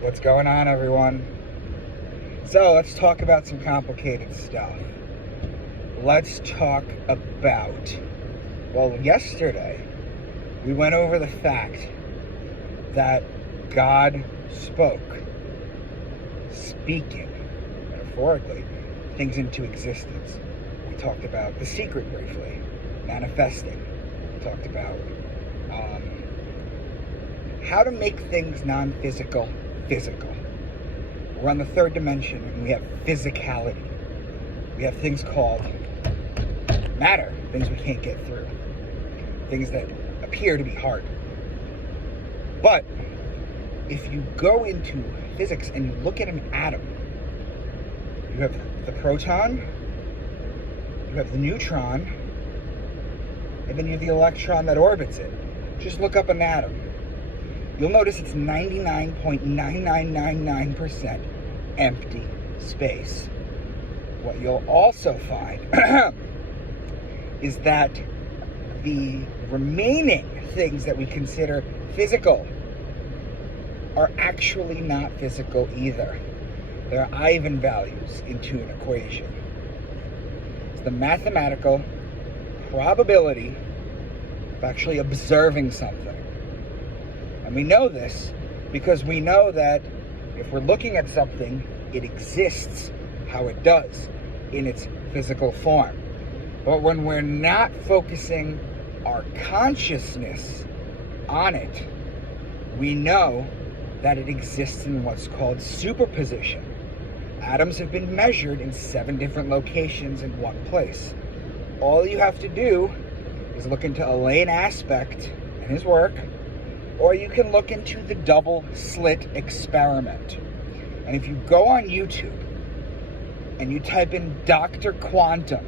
What's going on, everyone? So let's talk about some complicated stuff. Let's talk about, yesterday we went over the fact that God spoke, speaking, metaphorically, things into existence. We talked about the secret briefly, manifesting. We talked about how to make things non-physical physical. We're on the third dimension and we have physicality. We have things called matter, things we can't get through, things that appear to be hard. But if you go into physics and you look at an atom, you have the proton, you have the neutron, and then you have the electron that orbits it. Just look up an atom. You'll notice it's 99.9999% empty space. What you'll also find is that the remaining things that we consider physical are actually not physical either. They're eigenvalues into an equation. It's the mathematical probability of actually observing something. And we know this because we know that if we're looking at something, it exists how it does in its physical form. But when we're not focusing our consciousness on it, we know that it exists in what's called superposition. Atoms have been measured in 7 different locations in one place. All you have to do is look into Elaine Aspect and his work, or you can look into the double slit experiment. And if you go on YouTube and you type in Dr. Quantum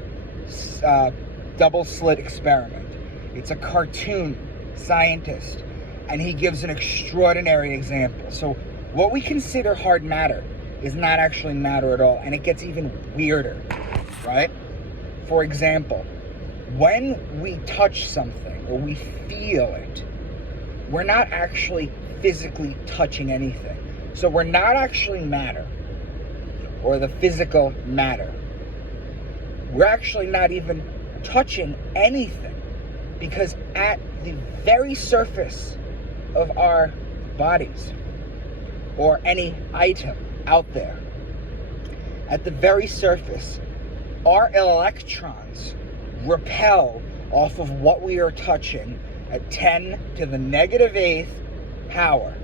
double slit experiment, it's a cartoon scientist, and he gives an extraordinary example. So what we consider hard matter is not actually matter at all, and it gets even weirder, right? For example, when we touch something or we feel it, we're not actually physically touching anything. So we're not actually matter, or the physical matter. We're actually not even touching anything, because at the very surface of our bodies, or any item out there, at the very surface, our electrons repel off of what we are touching at 10 to the negative 8th power.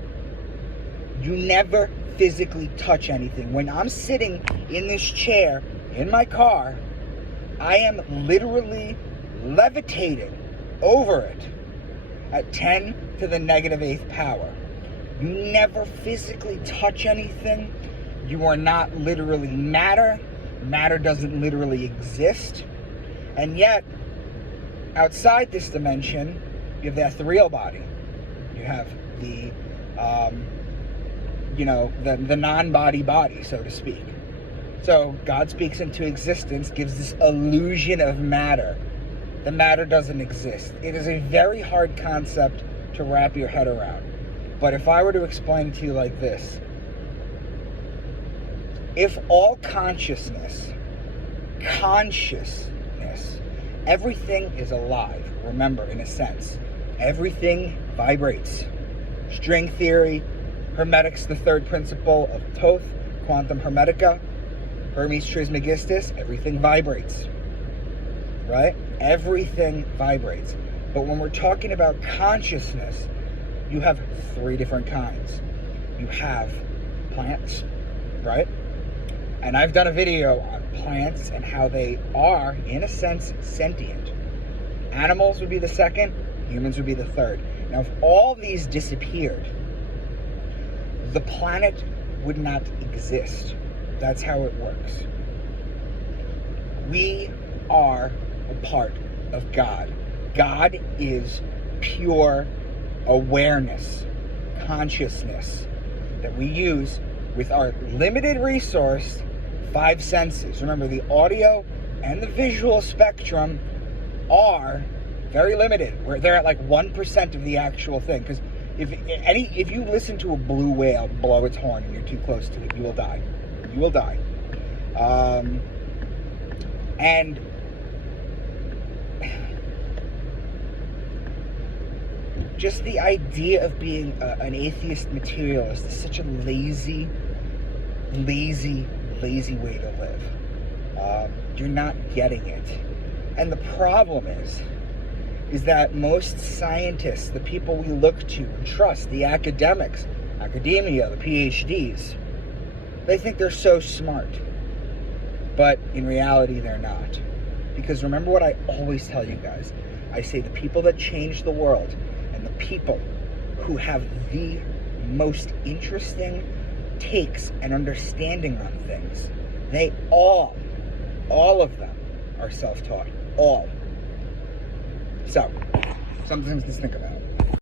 You never physically touch anything. When I'm sitting in this chair in my car, I am literally levitated over it at 10 to the negative 8th power. You never physically touch anything. You are not literally matter. Matter doesn't literally exist. And yet, outside this dimension, you have the ethereal body. You have the, the non-body body, so to speak. So God speaks into existence, gives this illusion of matter. The matter doesn't exist. It is a very hard concept to wrap your head around. But if I were to explain it to you like this, if all consciousness, everything is alive, remember, in a sense, everything vibrates. String theory, Hermetics, the third principle of Thoth, Quantum Hermetica, Hermes Trismegistus, everything vibrates, right? Everything vibrates. But when we're talking about consciousness, you have 3 different kinds. You have plants, right? And I've done a video on plants and how they are, in a sense, sentient. Animals would be the second, humans would be the third. Now, if all these disappeared, the planet would not exist. That's how it works. We are a part of God. God is pure awareness, consciousness that we use with our limited resource, 5 senses. Remember, the audio and the visual spectrum are very limited. They're at like 1% of the actual thing, because If you listen to a blue whale blow its horn and you're too close to it, you will die. You will die. And just the idea of being an atheist materialist is such a lazy way to live. You're not getting it. And the problem is that most scientists, the people we look to and trust, the academics, academia, the PhDs, they think they're so smart. But in reality, they're not. Because remember what I always tell you guys. I say the people that change the world and the people who have the most interesting takes and understanding on things, they all of them are self-taught. All. So, some things to think about.